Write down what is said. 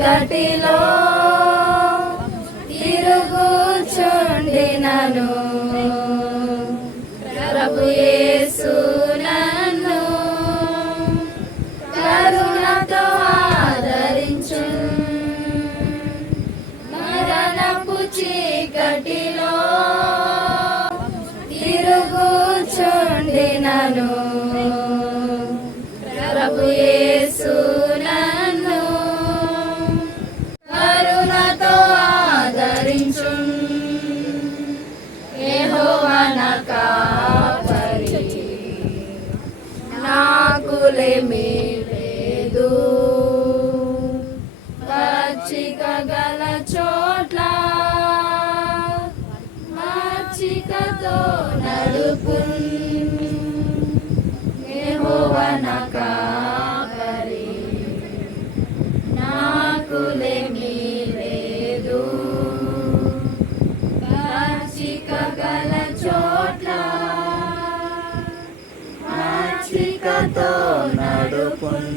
చీకటిలో తిరుగుచుండినను ప్రభు యేసు నన్ను కరుణతో ఆదరించు. మరణపు చీకటిలో తిరుగుచుండినను ప్రభు యేసు నన్ను కరుణతో ఆదరించు. యెహోవా నా కాపరి, నాకులేమీ లేదు. పచ్చిక గల చోట్ల మచ్చికతో నడుపున్. యెహోవా నా కాపరి, నాకులేమీ లేదు. పచ్చిక గల చోట్ల మచ్చికతో నడుపున్.